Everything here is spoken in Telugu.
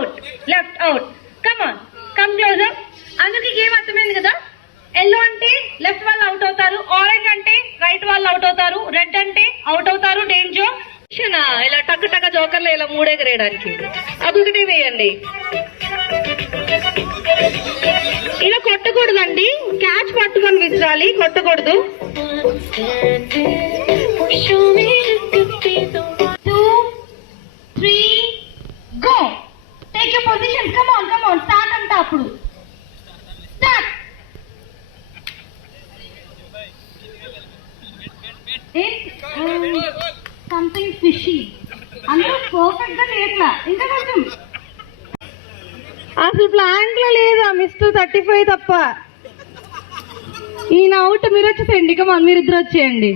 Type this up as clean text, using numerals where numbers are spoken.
Out, left out. Come on, come closer. అందుకే గేమ్ అర్థమైంది కదా. ఎల్లో అంటే లెఫ్ట్ వాళ్ళు అవుట్ అవుతారు, ఆరెంజ్ అంటే రైట్ వాళ్ళు అవుట్ అవుతారు, రెడ్ అంటే అవుట్ అవుతారు, డేంజర్. ఇలా టక్ టక్ జోకర్లు ఇలా మూడెగరేయడానికి అదొకటి వేయండి. ఇలా కొట్టకూడదండి, క్యాచ్ పట్టుకొని విసిరాలి, కొట్టకూడదు. 2, 3 go. Take your position. Come on come on, start అంట. అప్పుడు స్టార్ట్. Something fishy. అందరూ పర్ఫెక్ట్ గా చేయట్లా, ఇంకా కొంచెం. అసలు ప్లాంట్ లో లేదా మిస్టర్ 35 తప్ప. ఈయన అవుట్, మీరు వచ్చేసేయండి. కమాన్, మీరిద్దరు వచ్చేయండి.